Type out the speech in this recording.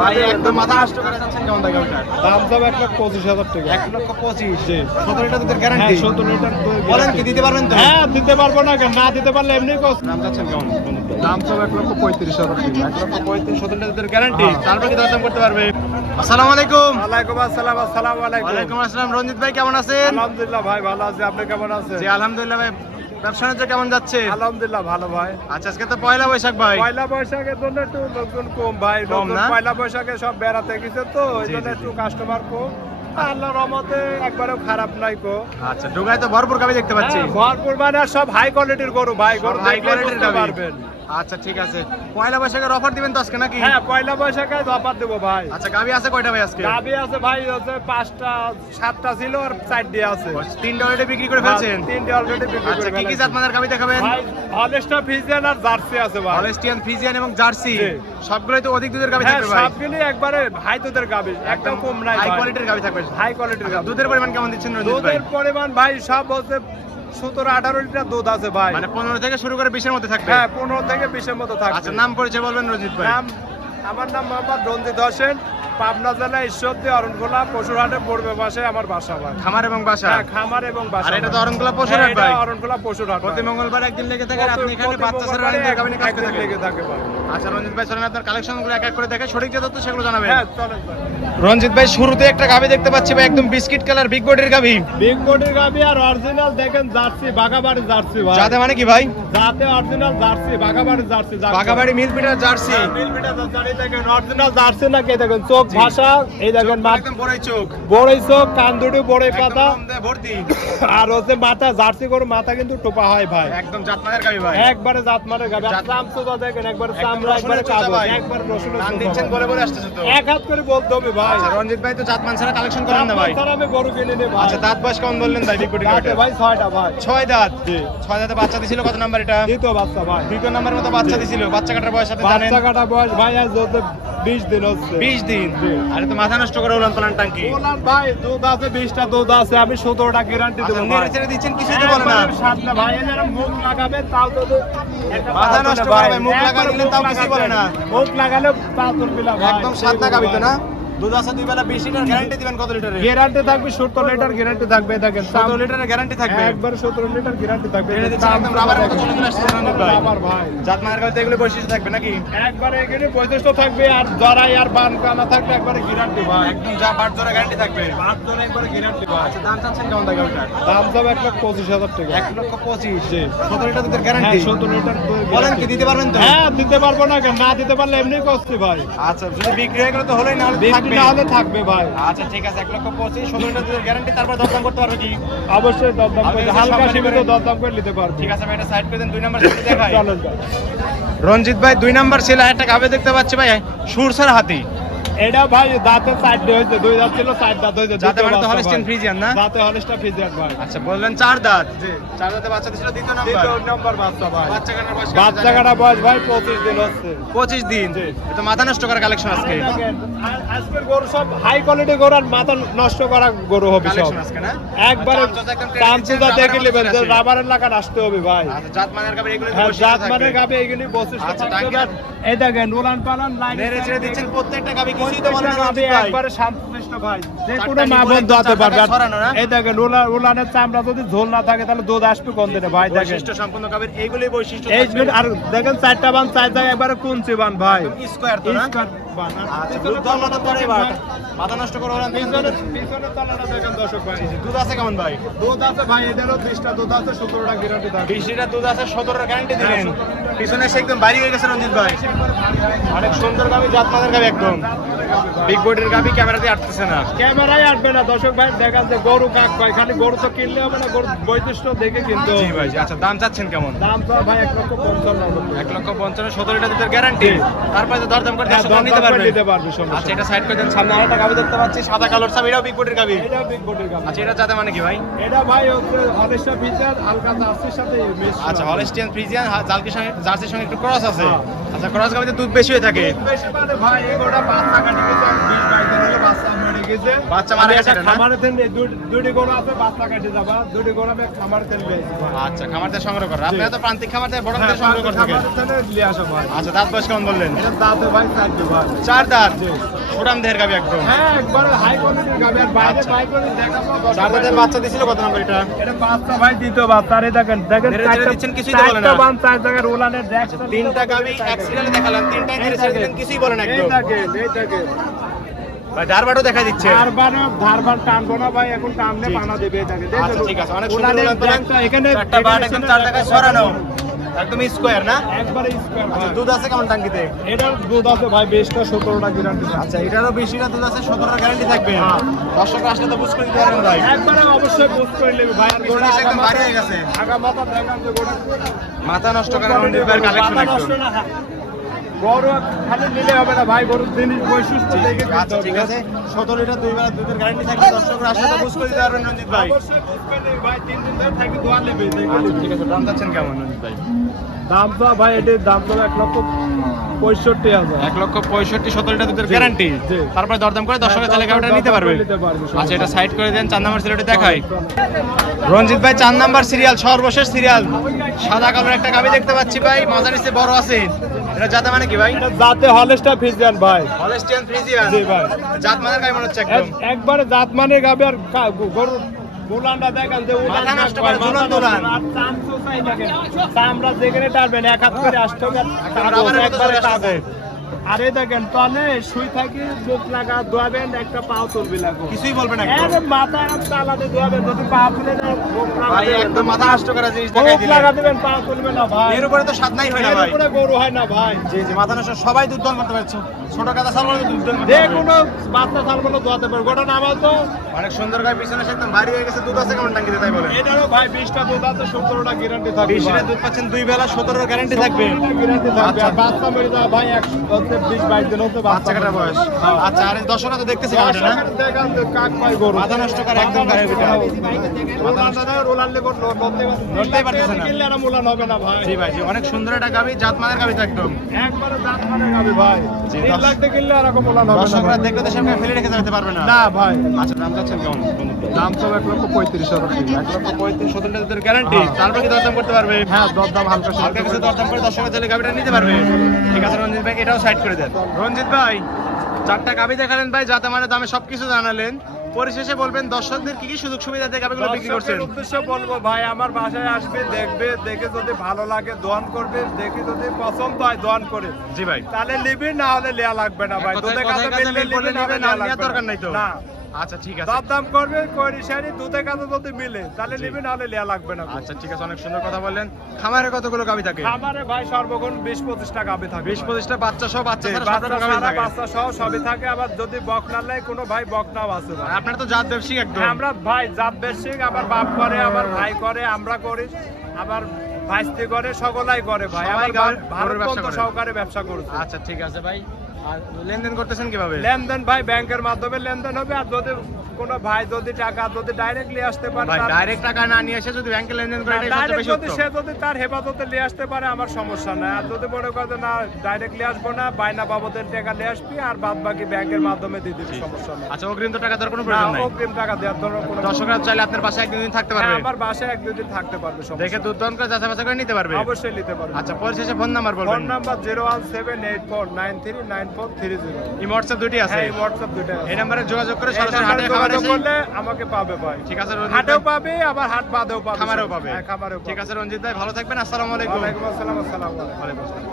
ভাই একদম মাথা নষ্ট করে যাচ্ছেন কেমন দাম ওটার? দাম সব 1,25,000 টাকা। 1,25,000 জি। 17 লিটার দুধের গ্যারান্টি। 17 লিটার দুধ বলেন কি দিতে পারবেন তো? হ্যাঁ দিতে পারবো না কেন, না দিতে পারলে এমনি কষ্ট। দাম যাচ্ছেন কেমন? দাম সব 1,35,000 টাকা। 1,35,000 17 লিটার দুধের গ্যারান্টি। তারপর কি দরদাম করতে পারবে? আসসালামু আলাইকুম। ওয়ালাইকুম আসসালাম। আসসালামু আলাইকুম। ওয়ালাইকুম আসসালাম। রঞ্জিত ভাই কেমন আছেন? আলহামদুলিল্লাহ ভাই ভালো আছি, আপনি কেমন আছেন? জি আলহামদুলিল্লাহ ভাই। ব্যবসা বাণিজ্য কেমন যাচ্ছে? আলহামদুলিল্লাহ ভালো ভাই। আচ্ছা আজকে তো পয়লা বৈশাখ ভাই। পয়লা বৈশাখের জন্য একটু লোকজন কম ভাই, কম লোকজন না? পয়লা বৈশাখে সব বেড়াতে গেছে তো ওই জি, জন্য জি, একটু কাস্টমার কম। আল্লাহর রহমতে একবারেও খারাপ নাই কো। আচ্ছা ডোগায় তো ভরপুর গাবি দেখতে পাচ্ছি। হ্যাঁ, ভরপুর মানে আর সব হাই কোয়ালিটির গরু ভাই, গরু হাই দেখলে কোয়ালিটির বুঝতে গাবি। পারবেন। আচ্ছা ঠিক আছে। পয়লা বৈশাখের অফার দিবেন তো আজকে নাকি? হ্যাঁ পয়লা বৈশাখে অফার দেবো ভাই। আচ্ছা গাবি আছে কয়টা ভাই আজকে? গাবি আছে ভাই, হচ্ছে 5টা 7টা ছিল আর 4 দিয়ে আছে। 3টা অলরেডি বিক্রি করে ফেলছেন। 3টে অলরেডি বিক্রি আচ্ছা করে কি কি ফেলেছি। জাতমানের গাবি দেখাবেন? ভাই হলস্টা ফ্রিজিয়ান আর জার্সি আছে ভাই। হলস্টিয়ান, ফ্রিজিয়ান এবং জার্সি জি। সবগুলোই তো অধিক দুধের গাবি হ্যাঁ থাকবে ভাই। সবগুলি একবারে হাই দুধের গাবি, একদম কম নাই হাই ভাই। কোয়ালিটির গাবি থাকবে। হাই কোয়ালিটির গাবি। দুধের পরিমাণ কেমন দিচ্ছেন রঞ্জিত ভাই? দুধের পরিমাণ ভাই সব হচ্ছে 17-18 লিটার দুধ আছে ভাই। মানে 15 থেকে শুরু করে 20 এর মধ্যে থাকবে। হ্যাঁ 15 থেকে 20 এর মতো থাকবে। আচ্ছা নাম পরিচয় বলবেন রঞ্জিত ভাই। নাম, আমার নাম মোহাম্মদ রঞ্জিত হোসেন, পাবনা জেলা ঈশ্বরদী অরণখোলা পশুরহাটে পূর্বে পাশে আমার বাসা ভাই। খামার এবং বাসা। হ্যাঁ খামার এবং বাসা। আর এটা তো ভাই। অরণখোলা পশুরহাট হ্যাঁ, এটা ভাই। অরণখোলা পশুরহাট প্রতি ভাই। মঙ্গলবার একদিন লেগে থাকে আর আপনি এখানে প্রতি বাচ্চা ছেড়ে মঙ্গলবারে রাখেন গাবি নিয়ে কাজ একদিন করে লেগে থাকেন। থাকে ভাই। আচ্ছা রঞ্জিত ভাই চলেন আপনার কালেকশনগুলো এক এক করে দেখে সঠিক যে তথ্য সেগুলো জানাবেন। হ্যাঁ চলেন ভাই। রঞ্জিত ভাই শুরুতে একটা গাবি দেখতে পাচ্ছি ভাই, একদম বিস্কিট কালার বিগ বডির গাবি। বিগ বডির গাবি আর অরিজিনাল দেখেন জার্সি, বাগাবাড়ি জার্সি ভাই। যাতে মানে কি ভাই? যাতে original jersey, Bagabari jersey. Bagabari মিল পিটার জার্সি। মিল মিটা জার্সি দেখেন, অরিজিনাল জার্সি না কে দেখেন, চোখ ভাষা এই দেখেন, একদম বড়ই চোখ, বড়ই চোখ, কান দুটো বড়ই পাতা, একদম দম ভর্তি। আর হচ্ছে মাথা জার্সি করে মাথা কিন্তু টোপা হয় ভাই। একদম জাতমানের গাবি ভাই। একবারে জাত মানে গাবি, আর জাত- চামচুদা দেখেন, একবারে একদম চামড়া, একবারে রসুনের চোচা কাগজ, ভাই। একবারে রসুনের নাম চোচা দিচ্ছেন ভাই। বলে বলে আসতেছে তো। এক হাত করে বলতে হবে ভাই। আচ্ছা রঞ্জিত ভাই তো জাতমান ছাড়া কালেকশন করেন না ভাই। তাছাড়া আমি গরু কিনে নেই ভাই। আচ্ছা দাঁত বয়স কেমন বললেন ভাই বিগ বডির দাঁতে গাবিটা? ভাই 6টা ভাই। 6 দাঁত। জি। 6 দাঁতে বাচ্চা দিছিল কত নাম্বার এটা? দ্বিতীয় বাচ্চা ভাই। দ্বিতীয় নাম্বারের মতো বাচ্চা দিছিল। বাচ্চা কাটার বয়স আপনি জানেন? বাচ্চা কাটা বয়স ভাই আজ হচ্ছে 20 দিন হচ্ছে। 20 দিন। জি। আরে তো মাথা নষ্ট করে উলান পালান টাঙ্কি। বললাম ভাই দুধ আছে, 20টা দুধ আছে, আমি 17টা গ্যারান্টি আচ্ছা দেবো নেড়ে ভাই। ছেড়ে দিচ্ছেন কিছুই তো বলে না। একবারে 7টা ভাই, এনারা মুখ লাগাবে তাও তো একটা মাথা পাও নষ্ট তোলে করে ভাই, মুখ একবারে লাগালে মুখ তাও কিছুই বলে না। মুখ লাগালে পাও তুলবি না ভাই। একদম সাদা গাবি তো না? দুধ আছে 2 বেলা 20 লিটার গ্যারান্টি দিবেন কত লিটারে? গ্যারান্টি থাকবে 17 লিটার গ্যারান্টি থাকবে দেখেন। 17 লিটারের গ্যারান্টি থাকবে। একবার 17 লিটার গ্যারান্টি থাকবে। এনে দিচ্ছেন একদম রাবারের মতো চলে আসছে রঞ্জিত ভাই। আমার ভাই জাতমানের গাবিতে এগুলো বৈশিষ্ট্য থাকবে নাকি? একবারে এখানে বৈশিষ্ট্য থাকবে, আর জরাই আর বান কানা থাকবে একবারে গ্যারান্টি ভাই। একদম যা বাট জোড়া গ্যারান্টি থাকবে। বাদ ধরে একবারে গ্যারান্টি ভাই। আচ্ছা দাম চাচ্ছেন কেমন টাকা ওটার? দাম সব 1,25,000 টাকা। 1,25,000। জি। 17 লিটার দুধের হ্যাঁ গ্যারান্টি। 17 লিটার বলেন কি দিতে পারবেন তো? হ্যাঁ দিতে পারবো না কেন, না দিতে পারলে এমনি কষ্ট ভাই। আচ্ছা যদি বিক্রি হয়ে গেলে তো হলোই, না হলে বিক্রি থাকবে। না হলে থাকবে ভাই। আচ্ছা ঠিক আছে 1,25,000 17 লিটার দুধের গ্যারান্টি, তারপর দরদাম করতে পারবে কি? অবশ্যই দরদাম আপনি করে, যদি হালকা সম্মানী সীমিত করেন। দরদাম করে নিতে পারবো। ঠিক আছে ভাই এটা সাইড করে দেন, 2 নাম্বার সেটা দেখাই। চলেন ভাই। রঞ্জিত ভাই 2 নাম্বার ছিল, একটা গাবে দেখতে পাচ্ছি ভাই সুরসার হাতি। এটা ভাই দাঁতে 4 ডে হয়েছে, 2 দাঁত ছিল 4 দাঁত হয়েছে। যাতে মানে তো হলস্টিয়ান ফ্রিজিয়ান না? দাঁতে হলস্টা ফ্রিজিয়ান ভাই। আচ্ছা বললেন 4 দাঁত। জি। 4 দাঁতে বাচ্চা দিছিল দ্বিতীয় নাম্বার। দ্বিতীয় নম্বর বাচ্চা ভাই। বাচ্চা কাটার বয়স বাচ্চা কাটা বয়স ভাই 25 দিন হচ্ছে। 25 দিন। জি। এটা মাথা নষ্ট করা কালেকশন আজকে। দেখেন, আজকের গরু সব হাই কোয়ালিটি গরু, আর মাথা নষ্ট করা গরু হবে সব। কালেকশন আজকে না? একবারে চামচা একদম ট্রেনে চামচুদা দিচ্ছেন, দেখে রাবারের নেবেন মতো যে আছে। রাবারের লাগান আসতে হবে ভাই। আচ্ছা জাতমানের গাবে এগুলো হ্যাঁ বৈশিষ্ট্য জাত থাকবে। মানে গাবে এগুলি বৈশিষ্ট্য আচ্ছা, থাকবে। টাঙ্কি- এই দেখেন উলান পালান লাইন নেড়ে ছেড়ে দিচ্ছেন প্রত্যেকটা গাবে, কিছুই তো বলে না গাবে রঞ্জিত ভাই। একবারে শান্তশিষ্ট ভাই, যে চারটা কোনো মা নিবল বোন একদম দোয়াতে চারটা পারবে। ছড়ানো না? এই দেখেন উলানের চামড়া যদি ঝোল না থাকে তাহলে দুধ আসবে কোন দিনে ভাই। দেখেন বৈশিষ্ট্য সম্পূর্ণ গাবের এইগুলোই বৈশিষ্ট্য এই থাকবে। আর দেখেন 4টা বান 4 জায়গায় একবারে কুঞ্চি বান ভাই। একদম স্কয়ার তো না? স্কয়ার বান। আর আচ্ছা পিছনে দুধ দরমাটা পরে ভাই, মাথা নষ্ট করে ওরা পিছনে তলাটা দেখেন দর্শক ভাই। দুধ আছে কেমন ভাই? দুধ আছে ভাই, এদেরও 20টা দুধ আছে, 17টা গ্যারান্টি থাকবে। 20 লিটার দুধ আছে, 17 গ্যারান্টি দিলেন। পিছনে এসে একদম বাড়ি হয়ে গেছে রঞ্জিত ভাই। অনেক সুন্দর গাবি, জাতমানের গাবি একদম বিগ বডির গাবি, ক্যামেরাতে আটতেছে না। ক্যামেরায় আসবে না দর্শক ভাই, দেখান যে গরু কাক ভাই, খালি গরু তো কিনলে হবে না, গরু বৈশিষ্ট্য দেখে কিনতে জি হবে। ভাই। আচ্ছা দাম চাচ্ছেন কেমন? দাম তো ভাই 1,55,000 টাকা। 1,55,000 17 লিটার দুধের গ্যারান্টি। তারপরে তো দরদাম করে হ্যাঁ, 100 দরদাম নিতে করে পারবে। নিতে পারবে সমস্যা আচ্ছা এটা সাইড করে দেন, সামনে আরেকটা গাবি দেখতে পাচ্ছি সাদা কালোর সাপ, এটাও বিগ বডির গাবি। নেই। এটা বিগ বডির গাভী। আচ্ছা এটা যাতে মানে কি ভাই? এটা ভাই হচ্ছে হলিস্টার ফিচার হালকা জার্সির সাথে মিক্স। আচ্ছা হলস্টিয়ান ফ্রিজিয়ান জালকির সঙ্গে জার্সির সঙ্গে একটু ক্রস আছে। হ্যাঁ। আচ্ছা ক্রস গাবিতে দুধ বেশি হয়ে থাকে। বেশি মানে ভাই এগোটা 5 টাকা নিয়ে যায়, 20-22 দিন হলে বাচ্চা মেরে গেছে বাচ্চা মারা গেছে এটা না? খামারে তেল দুটি গরু আছে বাচ্চা কেটে যাবা দুটি গরু আমি খামারে তেল পেয়েছি আচ্ছা, খামার থেকে সংগ্রহ করা। আপনারা তো প্রান্তিক খামার থেকে বড় থেকে সংগ্রহ করে থাকেন। খামারে তেল নিয়ে আসো ভাই আচ্ছা, দাঁত বয়স কেমন বললেন? এটা দাঁতে ভাই চারটে ভাই 4 দাঁত। সুরাম দেহের গাবি একদম। হ্যাঁ একবার হাই কোয়ালিটির গাবি আর বাইরে আচ্ছা। বাই করে দেখাবো 4 দাঁতের বাচ্চা দিছিল কত নম্বর এটা? এটা বাচ্চা ভাই দ্বিতীয় বাচ্চা আরে দেখেন দেখেন ধীরে ধীরে দিচ্ছেন, কিছুই তো বলে না। চারটা বান চার জায়গায় রোলানের দেখ তিনটা গাবি এক সিরিয়ালে দেখালাম, তিনটাই ধীরে ছেড়ে দিলেন, কিছুই বলেন এই একদম। দেখেন ভাই ধারবাটও দেখা দিচ্ছে। ধারবার টানবো না ভাই এখন টানলে পানা দেবে এটাকে আচ্ছা, ঠিক আছে, অনেক সুন্দর বললেন তো। এখানে একটা বাট একদম 4 টাকায় সরানো, একদম স্কয়ার না? একবারে স্কয়ার আচ্ছা, ভাই দুধ আছে কেমন টাঙ্কিতে? এটার দুধ আছে ভাই 20টা 17টা গ্যারান্টি আচ্ছা, এটারও বেশিটা দুধ আছে, 17 গ্যারান্টি থাকবে। হ্যাঁ। দর্শক আসলে তো বুঝ করে দিতে পারবেন ভাই। একবারে অবশ্যই বুঝ করে নেবে ভাই আর গোড়া একদম ভারী হয়ে গেছে। আগা মাথা দেখান যে গোড়া মাথা নষ্ট করে রঞ্জিত ভাইয়ের কালেকশন মাথা একদম। নষ্ট না। গরু খালি নিলে হবে না ভাই গরুর জিনিস বৈশিষ্ট্য দেখে আচ্ছা, ঠিক আছে, 17 লিটার 2 বেলা দুধের গ্যারান্টি থাকবে। দর্শকরা আসলে তো বুঝ করে দিতে পারবেন রঞ্জিত ভাই। অবশ্যই বুঝ করে নেবে ভাই 3 দিন ধরে থাকি দোয়া নেবে আচ্ছা, ঠিক আছে, দাম চাচ্ছেন কেমন রঞ্জিত ভাই? দাম তো ভাই এটির দাম তো 1,65,000 1,65,000 17 লিটার দুধের গ্যারান্টি। জি। তারপরে দরদাম করে দর্শকের তাহলে গাবিটা নিতে পারবে। আচ্ছা, এটা সাইড করে দেন, 4 নাম্বার সিরিয়ালটি দেখাই। রঞ্জিত ভাই 4 নাম্বার সিরিয়াল, সর্বশেষ সিরিয়াল, সাদা কালোর একটা গাবি দেখতে পাচ্ছি ভাই, মাঝার নিচে বড় আছে। এটা জাত মানে কি ভাই? এটা জাতে হলস্টার ফিজিয়ান ভাই হলস্টিয়ান ফ্রিজিয়ান। জি ভাই জাত মানের গাবি মনে হচ্ছে একদম। একবারে জাত মানে গাবে আর গরু বুলানটা দেখেন যে মাথা নষ্ট করে দুলান দুলান। আর চাম তো চাই দেখেন চামড়া যেখানে টানবেন এক হাত করে আসতে হবে রাবারের মতো চলে আসতেছে। আরে দেখেন তলে শুই থাকি মুখ লাগা দোয়াবেন একটা পাও তুলবি লাগো কিছুই বলবেন একদম। আরে মাথা আর চালাতে দোয়াবেন যদি পা ফুলে যায় মুখ ভাই লাগা একদম মাথা নষ্ট করা জিনিস দেখাই মুখ দিলেন। লাগা দিবেন পা তুলবে না ভাই এর উপরে তো স্বাদ নাই হয় না এর ভাই। উপরে গরু হয় না ভাই জি জি, মাথা নষ্ট, সবাই দুধ দন করতে পারছে। ছোট কাদা সালমান দুধ দন করতে যে পারবে। কোনো বাচ্চা সালগুলো দোয়াতে পারে গোটা নামাল তো অনেক সুন্দর গাবি, পিছনে সে একদম ভারী হয়ে গেছে। দুধ আছে কেমন টাঙ্কিতে তাই বলেন? এটারও ভাই 20টা দুধ আছে 17টা গ্যারান্টি থাকবে 20 লিটার দুধ পাচ্ছেন 2 বেলা, 17 গ্যারান্টি থাকবে। গ্যারান্টি থাকবে আচ্ছা। আর বাচ্চা মেরে দেওয়া ভাই 20-22 দিন হতে বাচ্চা কাটার বয়স। আচ্ছা, আর দর্শকরা তো দেখতেছে গাবিটা না? দেখান যে কাক পাই গরু মাথা নষ্ট করে একদম গায়ের ভিতরে। নড়তেই পারতেছে না। কিনলে আর মুলান হবে না ভাই জি ভাই, জি, অনেক সুন্দর একটা গাবি, জাত মানের গাবি তো একদম। একবারে দাঁত মানে গাবি ভাই জি, 3 লাখ দিয়ে কিনলে আর এরকম মুলান হবে না দর্শকরা ভাই। দেখলে তো সামনে ফেলে রেখে যেতে পারবে না। না ভাই আচ্ছা, দাম চাচ্ছেন কেমন? দাম তো 1,35,000 টাকা 1,35,000 17 লিটার দুধের গ্যারান্টি। তারপরে কি দরদাম করতে পারবে? হ্যাঁ দরদাম হালকা হালকা কিছু দরদাম করে দর্শকের জন্য গাবিটা নিতে পারবে। ঠিক আছে রঞ্জিত ভাই, এটাও সাইড করে দেন। রঞ্জিত ভাই 4টা গাবি দেখালেন ভাই, যাতে মানে দামে সবকিছু জানালেন। পরিশেষে বলবেন দর্শকদের কি কি সুযোগ সুবিধা দিয়ে গাবিগুলো বিক্রি করছেন? দর্শকের উদ্দেশ্য বলবো ভাই আমার বাসায় আসবে দেখবে দেখে যদি ভালো লাগে দোয়ান করবে দেখে যদি পছন্দ হয় দোয়ান করে জি ভাই, তাহলে নিবি না হলে লেয়া লাগবে না ভাই দুধে কাছে মিললে বলে নিবি নেবেন, না আর হলে নেওয়ার দরকার নাই তো। না আচ্ছা, ঠিক আছে। দাম করবে কইরিশানি দুধে কাছে যদি মিলে তাহলে নিবি না হলে লেয়া লাগবে না আচ্ছা, ঠিক আছে, অনেক সুন্দর কথা বললেন। খামারে কতগুলো গাবি থাকে? আমারে ভাই সর্বক্ষণ 20-25টা গাবে থাকে 20-25টা বাচ্চা সহ, বাচ্চা ছাড়া সব বাচ্চা রকম গাভী সারা থাকে। বাচ্চা সহ সবই থাকে আবার যদি বকনা লাই কোনো ভাই বকনাও আছে ভাই আর আপনার তো জাত ব্যবসায়িক একদম। আমরা ভাই জাত বেশি আবার বাপ করে আবার ভাই করে আমরা করি আবার ভাইস্তি করে সকলাই করে ভাই সবাই আবার গরুর ভারত ব্যবসা করে। সহকারে ব্যবসা করছে আচ্ছা, ঠিক আছে ভাই। আর লেনদেন করতেছেন কিভাবে? লেনদেন ভাই ব্যাংকের মাধ্যমে লেনদেন হবে আর যদি কোনো ভাই যদি টাকা যদি ডাইরেক্টলি আসতে পারে ভাই তার- ডাইরেক্ট টাকা না নিয়ে এসে যদি ব্যাংকে লেনদেন করে, এটাই সবচেয়ে direct বেশি যদি উত্তম। সে যদি তার হেফাজতে নিয়ে আসতে পারে আমার সমস্যা নাই আর যদি মনে করে যে না ডাইরেক্টলি আসবো না বাইনা বাবদের টাকা নিয়ে আসবি আর বাদ বাকি ব্যাংকের মাধ্যমে দিয়ে দিবি সমস্যা নেই আচ্ছা, অগ্রিম তো টাকা দেওয়ার কোনো না প্রয়োজন নাই। অগ্রিম টাকা দেওয়ার দরকার কোনো দর্শকরা চাইলে আপনার বাসায় একদিন থাকতে হ্যাঁ, পারবে, আমার বাসায় 1-2 দিন থাকতে পারবে সমস্যা দেখে দুধ দহন করে যাচাই বাছাই করে নিতে পারবে। অবশ্যই নিতে পারবে আচ্ছা, পরিশেষে ফোন নাম্বার ফোন বলবেন। নাম্বার 01784939430 এই হোয়াটসঅ্যাপ দুটি আছে, হ্যাঁ হোয়াটসঅ্যাপ দুটো এই নাম্বারে যোগাযোগ করে এই সরাসরি নাম্বারে হাটে খামারে যোগাযোগ এসে। করলে আমাকে পাবে ভাই ঠিক আছে রঞ্জিত হাটেও ভাই, পাবে আবার হাট বাদেও পাবে খামারেও পাবে। হ্যাঁ খামারেও ঠিক পাবে আছে রঞ্জিত ভাই, ভালো থাকবেন। আসসালামু আলাইকুম। ওয়ালাইকুম আসসালাম আসসালামু আলাইকুম ওয়ালাইকুম আসসালাম।